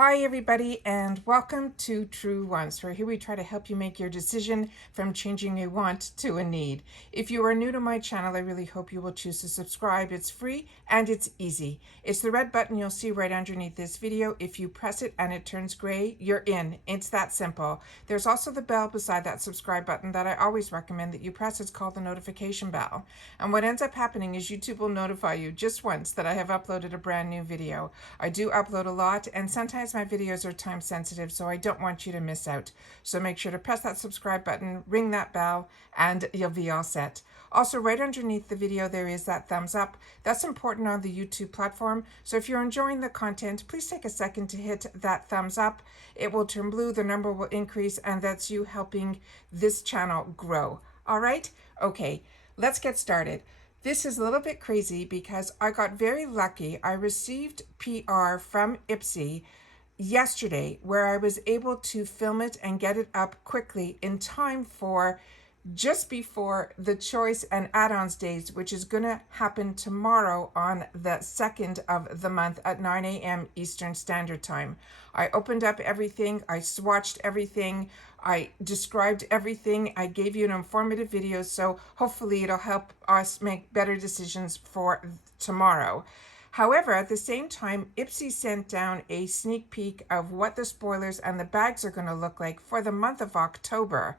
Hi everybody and welcome to True Wants, where here we try to help you make your decision from changing a want to a need. If you are new to my channel, I really hope you will choose to subscribe. It's free and it's easy. It's the red button you'll see right underneath this video. If you press it and it turns gray, you're in. It's that simple. There's also the bell beside that subscribe button that I always recommend that you press. It's called the notification bell. And what ends up happening is YouTube will notify you just once that I have uploaded a brand new video. I do upload a lot, and sometimes my videos are time sensitive, so I don't want you to miss out. So make sure to press that subscribe button, ring that bell, and you'll be all set. Also, right underneath the video, there is that thumbs up. That's important on the YouTube platform. So if you're enjoying the content, please take a second to hit that thumbs up. It will turn blue, the number will increase, and that's you helping this channel grow. All right? Okay, let's get started. This is a little bit crazy because I got very lucky. I received PR from Ipsy yesterday where I was able to film it and get it up quickly in time for just before the choice and add-ons days, which is going to happen tomorrow on the 2nd of the month at 9 a.m. Eastern Standard Time. I opened up everything, I swatched everything, I described everything, I gave you an informative video, so hopefully it'll help us make better decisions for tomorrow. However, at the same time, Ipsy sent down a sneak peek of what the spoilers and the bags are going to look like for the month of October.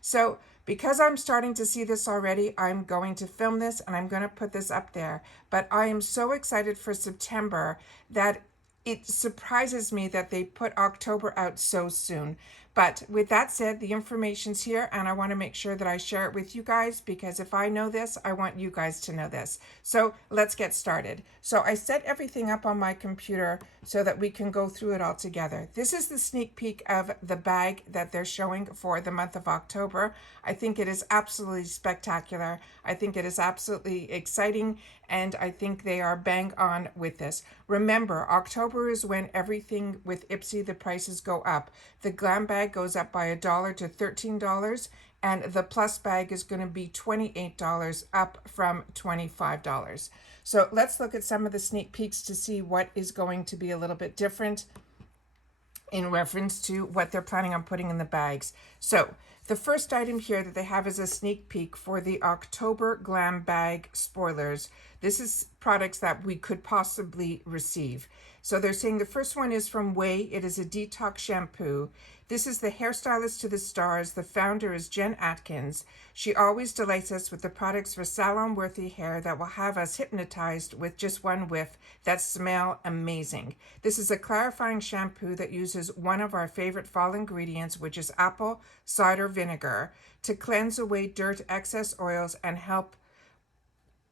So because I'm starting to see this already, I'm going to film this and I'm going to put this up there. But I am so excited for September that it surprises me that they put October out so soon. But with that said, the information's here and I want to make sure that I share it with you guys, because if I know this, I want you guys to know this. So let's get started. So I set everything up on my computer so that we can go through it all together. This is the sneak peek of the bag that they're showing for the month of October. I think it is absolutely spectacular. I think it is absolutely exciting, and I think they are bang on with this. Remember, October is when everything with Ipsy, the prices go up. The Glam bag goes up by $1 to $13, and the Plus bag is going to be $28, up from $25. So let's look at some of the sneak peeks to see what is going to be a little bit different in reference to what they're planning on putting in the bags. So the first item here that they have is a sneak peek for the October Glam bag spoilers. This is products that we could possibly receive. So they're saying the first one is from Way. It is a detox shampoo. This is the hairstylist to the stars. The founder is Jen Atkins. She always delights us with the products for salon-worthy hair that will have us hypnotized with just one whiff that smell amazing. This is a clarifying shampoo that uses one of our favorite fall ingredients, which is apple cider vinegar, to cleanse away dirt, excess oils, and help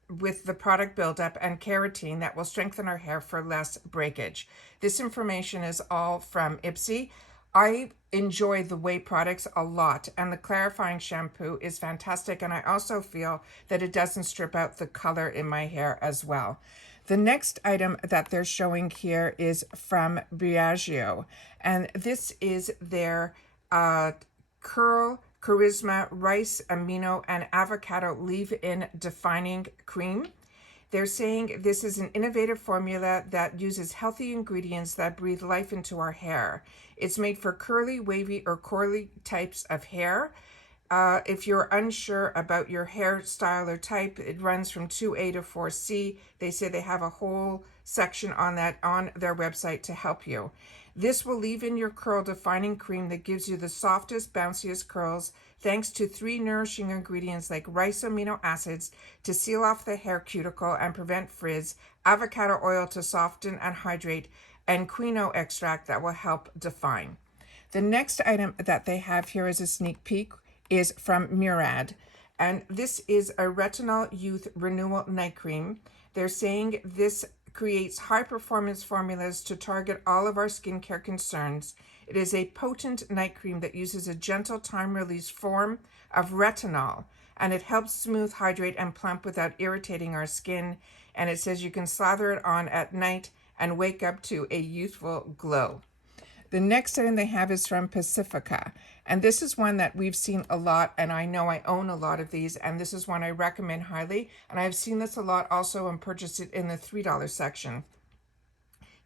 with the product buildup and keratin that will strengthen our hair for less breakage. This information is all from Ipsy. I enjoy the Way products a lot, and the clarifying shampoo is fantastic, and I also feel that it doesn't strip out the color in my hair as well. The next item that they're showing here is from Briagio, and this is their Curl Charisma Rice Amino and Avocado Leave-In Defining Cream. They're saying this is an innovative formula that uses healthy ingredients that breathe life into our hair. It's made for curly, wavy, or coily types of hair. If you're unsure about your hairstyle or type, it runs from 2A to 4C. They say they have a whole section on that on their website to help you. This will leave in your curl defining cream that gives you the softest, bounciest curls, thanks to 3 nourishing ingredients like rice amino acids to seal off the hair cuticle and prevent frizz, avocado oil to soften and hydrate, and quinoa extract that will help define. The next item that they have here as a sneak peek is from Murad, and this is a Retinol Youth Renewal Night Cream. They're saying this creates high-performance formulas to target all of our skincare concerns. It is a potent night cream that uses a gentle time-release form of retinol, and it helps smooth, hydrate, and plump without irritating our skin. And it says you can slather it on at night and wake up to a youthful glow. The next item they have is from Pacifica, and this is one that we've seen a lot, and I know I own a lot of these, and this is one I recommend highly, and I've seen this a lot also and purchased it in the $3 section.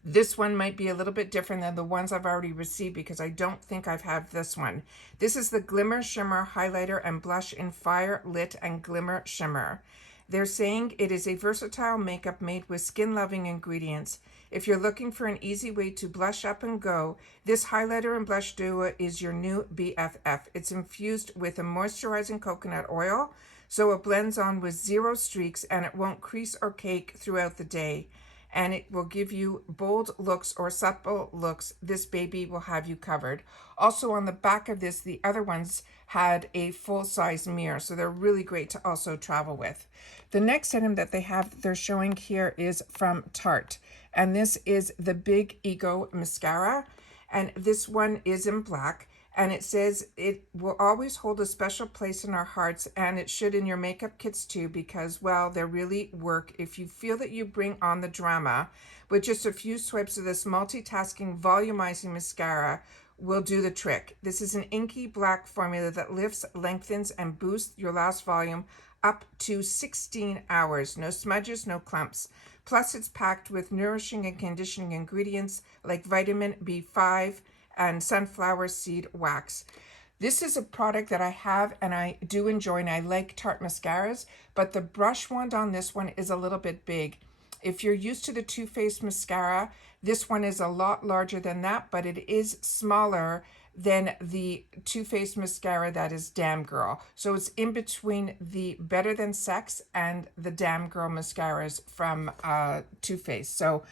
This one might be a little bit different than the ones I've already received because I don't think I've had this one. This is the Glimmer Shimmer Highlighter and Blush in Fire, Lit, and Glimmer Shimmer. They're saying it is a versatile makeup made with skin-loving ingredients. If you're looking for an easy way to blush up and go, this highlighter and blush duo is your new BFF. It's infused with a moisturizing coconut oil, so it blends on with zero streaks and it won't crease or cake throughout the day. And it will give you bold looks or supple looks. This baby will have you covered. Also on the back of this, the other ones had a full-size mirror, so they're really great to also travel with. The next item that they're showing here is from Tarte, and this is the Big Ego Mascara, and this one is in black. And it says it will always hold a special place in our hearts, and it should in your makeup kits too, because, well, they really work. If you feel that you bring on the drama, with just a few swipes of this multitasking volumizing mascara will do the trick. This is an inky black formula that lifts, lengthens, and boosts your lash volume up to 16 hours. No smudges, no clumps. Plus, it's packed with nourishing and conditioning ingredients like vitamin B5, and sunflower seed wax. This is a product that I have and I do enjoy, and I like Tarte mascaras, but the brush wand on this one is a little bit big. If you're used to the Too Faced mascara, this one is a lot larger than that, but it is smaller than the Too Faced mascara that is Damn Girl. So it's in between the Better Than Sex and the Damn Girl mascaras from Too Faced. So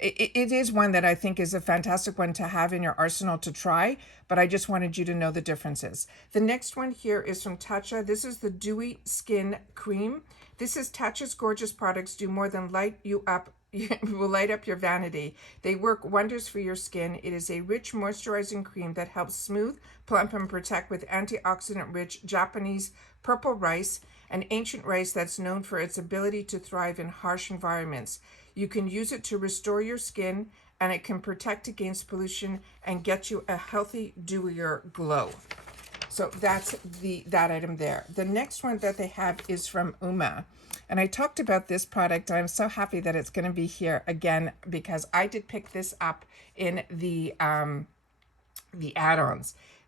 it is one that I think is a fantastic one to have in your arsenal to try, but I just wanted you to know the differences. The next one here is from Tatcha. This is the Dewy Skin Cream. This is Tatcha's gorgeous products do more than light you up, will light up your vanity. They work wonders for your skin. It is a rich moisturizing cream that helps smooth, plump, and protect with antioxidant-rich Japanese purple rice, an ancient rice that's known for its ability to thrive in harsh environments. You can use it to restore your skin, and it can protect against pollution and get you a healthy, dewier glow. So that's that item there. The next one that they have is from Uma. And I talked about this product. I'm so happy that it's going to be here again because I did pick this up in the add-ons.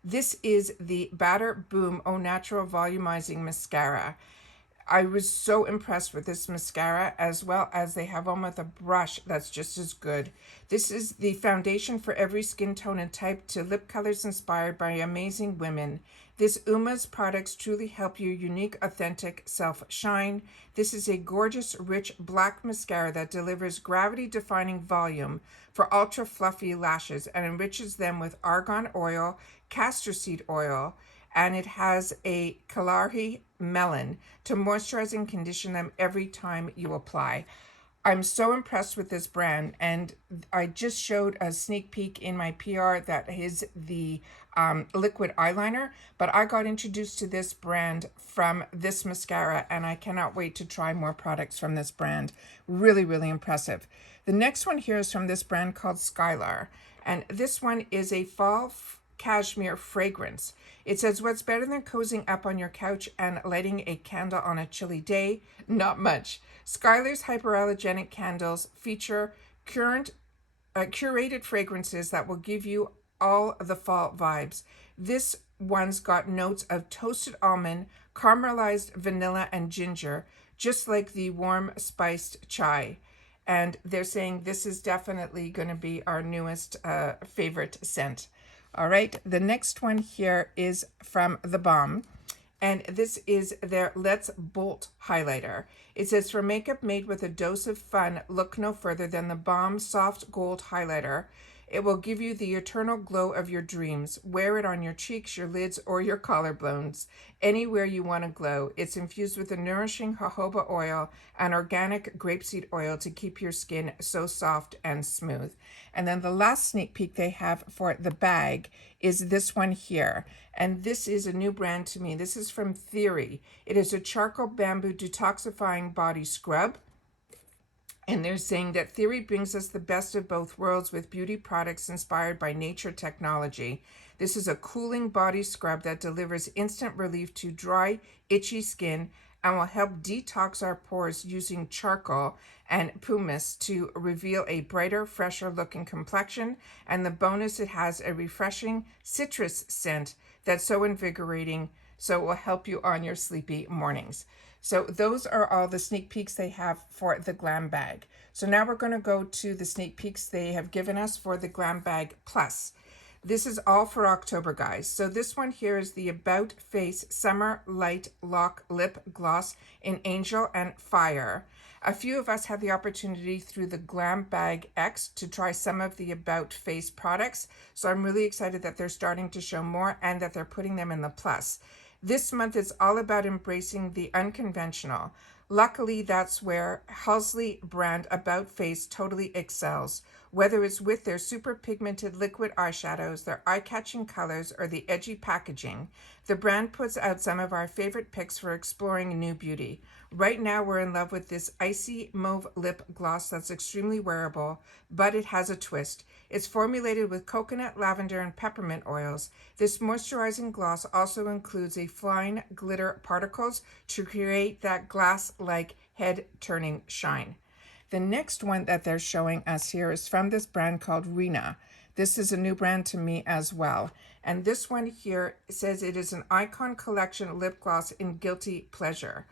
This is the Batter Boom Au Natural Volumizing Mascara. I was so impressed with this mascara, as well as they have one with a brush that's just as good. This is the foundation for every skin tone and type to lip colors inspired by amazing women. This Uma's products truly help your unique, authentic self shine. This is a gorgeous, rich black mascara that delivers gravity-defying volume for ultra fluffy lashes and enriches them with argan oil, castor seed oil, and it has a Kalahari melon to moisturize and condition them every time you apply. I'm so impressed with this brand, and I just showed a sneak peek in my PR that is the liquid eyeliner, but I got introduced to this brand from this mascara, and I cannot wait to try more products from this brand. Really, really impressive. The next one here is from this brand called Skylar, and this one is a fall cashmere fragrance. It says, what's better than cozying up on your couch and lighting a candle on a chilly day? Not much. Skylar's hyperallergenic candles feature curated fragrances that will give you all the fall vibes. This one's got notes of toasted almond, caramelized vanilla, and ginger, just like the warm spiced chai. And they're saying this is definitely going to be our newest favorite scent. All right, the next one here is from The Balm, and this is their Let's Bolt highlighter. It says, for makeup made with a dose of fun, look no further than The Balm Soft Gold Highlighter. It will give you the eternal glow of your dreams. Wear it on your cheeks, your lids, or your collarbones, anywhere you want to glow. It's infused with a nourishing jojoba oil and organic grapeseed oil to keep your skin so soft and smooth. And then the last sneak peek they have for the bag is this one here. And this is a new brand to me. This is from Theory. It is a charcoal bamboo detoxifying body scrub. And they're saying that Theory brings us the best of both worlds with beauty products inspired by nature technology. This is a cooling body scrub that delivers instant relief to dry, itchy skin and will help detox our pores using charcoal and pumice to reveal a brighter, fresher looking complexion. And the bonus, it has a refreshing citrus scent that's so invigorating, so it will help you on your sleepy mornings. So those are all the sneak peeks they have for the Glam bag. So now we're going to go to the sneak peeks they have given us for the Glam bag plus. This is all for October, guys. So this one here is the About Face Summer Light Lock Lip Gloss in Angel and Fire. A few of us had the opportunity through the Glam Bag X to try some of the About Face products. So I'm really excited that they're starting to show more and that they're putting them in the plus. This month is all about embracing the unconventional. Luckily, that's where Halsey brand About Face totally excels. Whether it's with their super pigmented liquid eyeshadows, their eye-catching colors, or the edgy packaging, the brand puts out some of our favorite picks for exploring new beauty. Right now, we're in love with this icy mauve lip gloss that's extremely wearable, but it has a twist. It's formulated with coconut, lavender, and peppermint oils. This moisturizing gloss also includes a fine glitter particles to create that glass-like head-turning shine. The next one that they're showing us here is from this brand called Rena. This is a new brand to me as well. And this one here says it is an Icon Collection lip gloss in Guilty Pleasure.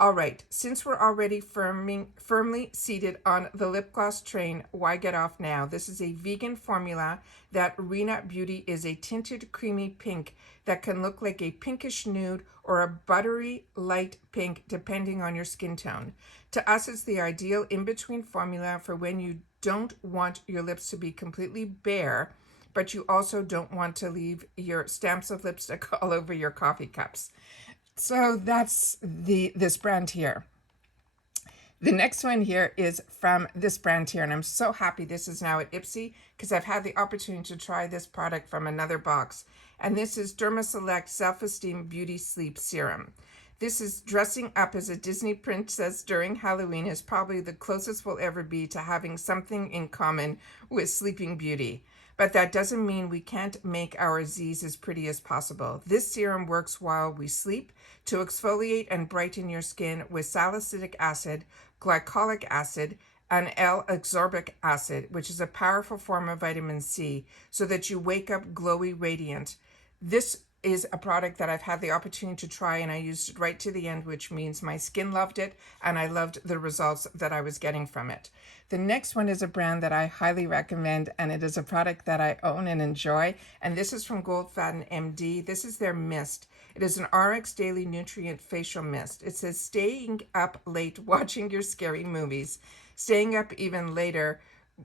All right, since we're already firmly seated on the lip gloss train, why get off now? This is a vegan formula that Rena Beauty is a tinted creamy pink that can look like a pinkish nude or a buttery light pink depending on your skin tone. To us, it's the ideal in-between formula for when you don't want your lips to be completely bare, but you also don't want to leave your stamps of lipstick all over your coffee cups. So that's this brand here. The next one here is from this brand here, and I'm so happy this is now at Ipsy because I've had the opportunity to try this product from another box. And this is Derma Select Self-Esteem Beauty Sleep Serum. This is dressing up as a Disney princess during Halloween is probably the closest we'll ever be to having something in common with Sleeping Beauty. But that doesn't mean we can't make our Z's as pretty as possible. This serum works while we sleep to exfoliate and brighten your skin with salicylic acid, glycolic acid, and L-ascorbic acid, which is a powerful form of vitamin C, so that you wake up glowy, radiant. This is a product that I've had the opportunity to try, and I used it right to the end, which means my skin loved it, and I loved the results that I was getting from it. The next one is a brand that I highly recommend, and it is a product that I own and enjoy, and this is from Goldfaden MD. This is their mist. It is an RX Daily Nutrient Facial Mist. It says, staying up late watching your scary movies. Staying up even later,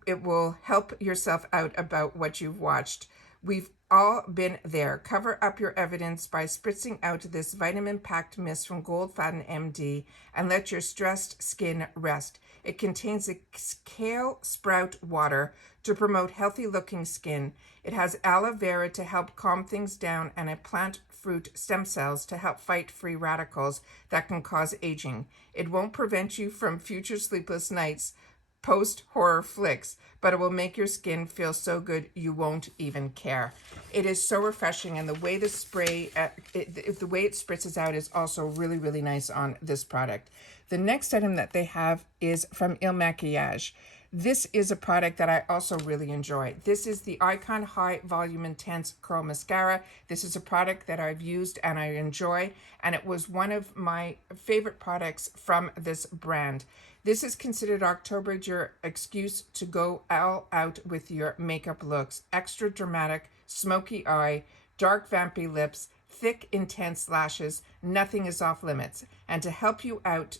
it will help yourself out about what you've watched. We've all been there. Cover up your evidence by spritzing out this vitamin-packed mist from Goldfaden MD and let your stressed skin rest. It contains a kale sprout water to promote healthy-looking skin. It has aloe vera to help calm things down and a plant fruit stem cells to help fight free radicals that can cause aging. It won't prevent you from future sleepless nights post-horror flicks, but it will make your skin feel so good you won't even care. It is so refreshing, and the way the spray, the way it spritzes out is also really, really nice on this product. The next item that they have is from Il Maquillage. This is a product that I also really enjoy. This is the Icon High Volume Intense Curl Mascara. This is a product that I've used and I enjoy, and it was one of my favorite products from this brand. This is considered October your excuse to go all out with your makeup looks. Extra dramatic, smoky eye, dark vampy lips, thick, intense lashes. Nothing is off limits. And to help you out,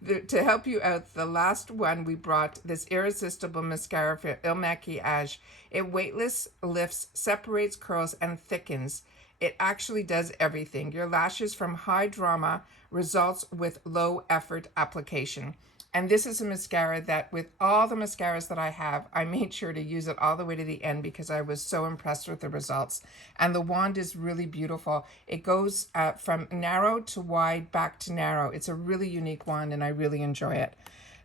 the last one we brought this irresistible mascara for Il Maquillage. It weightless lifts, separates curls, and thickens. It actually does everything. Your lashes from high drama results with low effort application. And this is a mascara that with all the mascaras that I have, I made sure to use it all the way to the end because I was so impressed with the results. And the wand is really beautiful. It goes from narrow to wide, back to narrow. It's a really unique wand and I really enjoy it.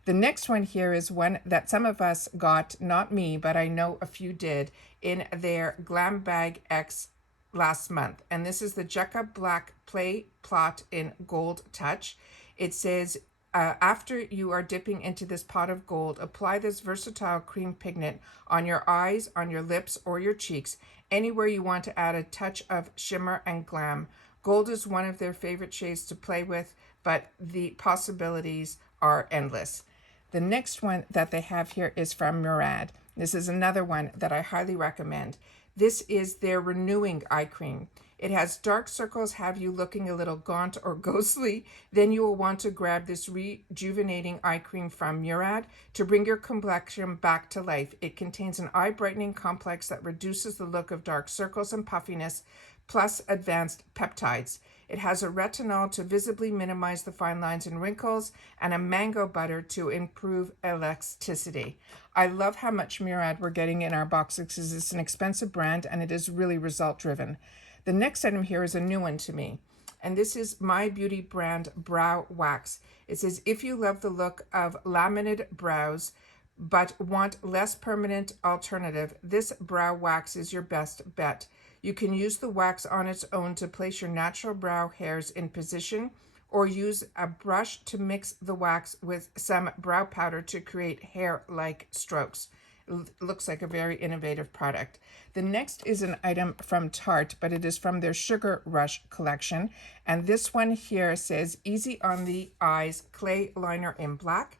The next one here is one that some of us got, not me, but I know a few did, in their Glam Bag X last month, and this is the Jekka Black Play Plot in Gold Touch. It says, after you are dipping into this pot of gold, apply this versatile cream pigment on your eyes, on your lips, or your cheeks, anywhere you want to add a touch of shimmer and glam. Gold is one of their favorite shades to play with, but the possibilities are endless. The next one that they have here is from Murad. This is another one that I highly recommend. This is their Renewing Eye Cream. It has dark circles, have you looking a little gaunt or ghostly. Then you will want to grab this rejuvenating eye cream from Murad to bring your complexion back to life. It contains an eye brightening complex that reduces the look of dark circles and puffiness, plus advanced peptides. It has a retinol to visibly minimize the fine lines and wrinkles, and a mango butter to improve elasticity. I love how much Murad we're getting in our boxes because it's an expensive brand and it is really result driven. The next item here is a new one to me, and this is My Beauty brand Brow Wax. It says, if you love the look of laminated brows but want less permanent alternative, this brow wax is your best bet. You can use the wax on its own to place your natural brow hairs in position, or use a brush to mix the wax with some brow powder to create hair-like strokes. It looks like a very innovative product. The next is an item from Tarte, but it is from their Sugar Rush collection. And this one here says, Easy on the Eyes Clay Liner in Black.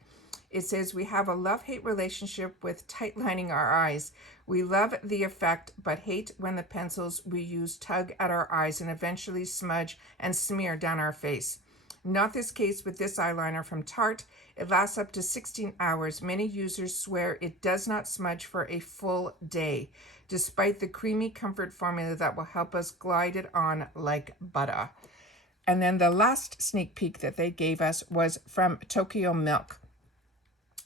It says, we have a love-hate relationship with tight lining our eyes. We love the effect, but hate when the pencils we use tug at our eyes and eventually smudge and smear down our face. Not this case with this eyeliner from Tarte. It lasts up to 16 hours. Many users swear it does not smudge for a full day, despite the creamy comfort formula that will help us glide it on like butter. And then the last sneak peek that they gave us was from Tokyo Milk.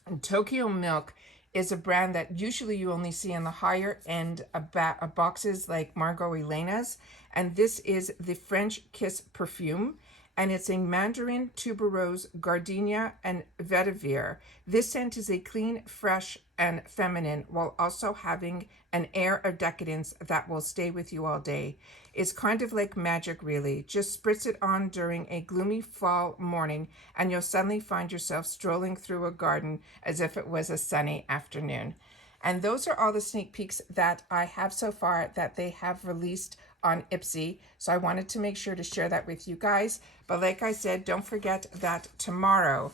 And Tokyo Milk is a brand that usually you only see in the higher end of boxes like Margot Elena's. And this is the French Kiss perfume. And it's a mandarin, tuberose, gardenia, and vetiver. This scent is a clean, fresh, and feminine, while also having an air of decadence that will stay with you all day. It's kind of like magic, really. Just spritz it on during a gloomy fall morning, and you'll suddenly find yourself strolling through a garden as if it was a sunny afternoon. And those are all the sneak peeks that I have so far that they have released on Ipsy. So I wanted to make sure to share that with you guys. But like I said, don't forget that tomorrow,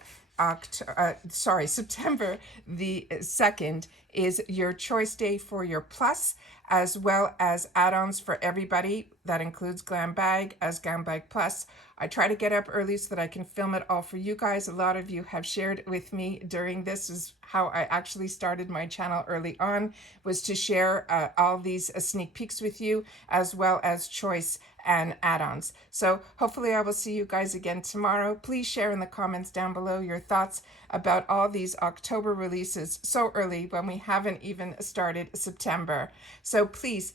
September the 2nd, is your choice day for your plus, as well as add-ons for everybody. That includes Glam Bag as Glam Bag Plus. I try to get up early so that I can film it all for you guys. A lot of you have shared with me during this is how I actually started my channel early on, was to share all these sneak peeks with you, as well as choice and add-ons. So hopefully I will see you guys again tomorrow. Please share in the comments down below your thoughts about all these October releases so early when we haven't even started September. So please,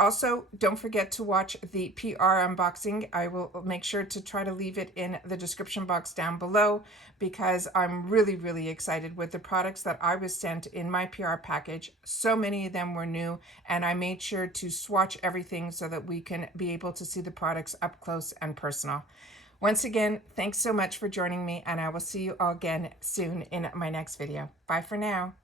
also, don't forget to watch the PR unboxing. I will make sure to try to leave it in the description box down below, because I'm really, really excited with the products that I was sent in my PR package. So many of them were new, and I made sure to swatch everything so that we can be able to see the products up close and personal. Once again, thanks so much for joining me, and I will see you all again soon in my next video. Bye for now.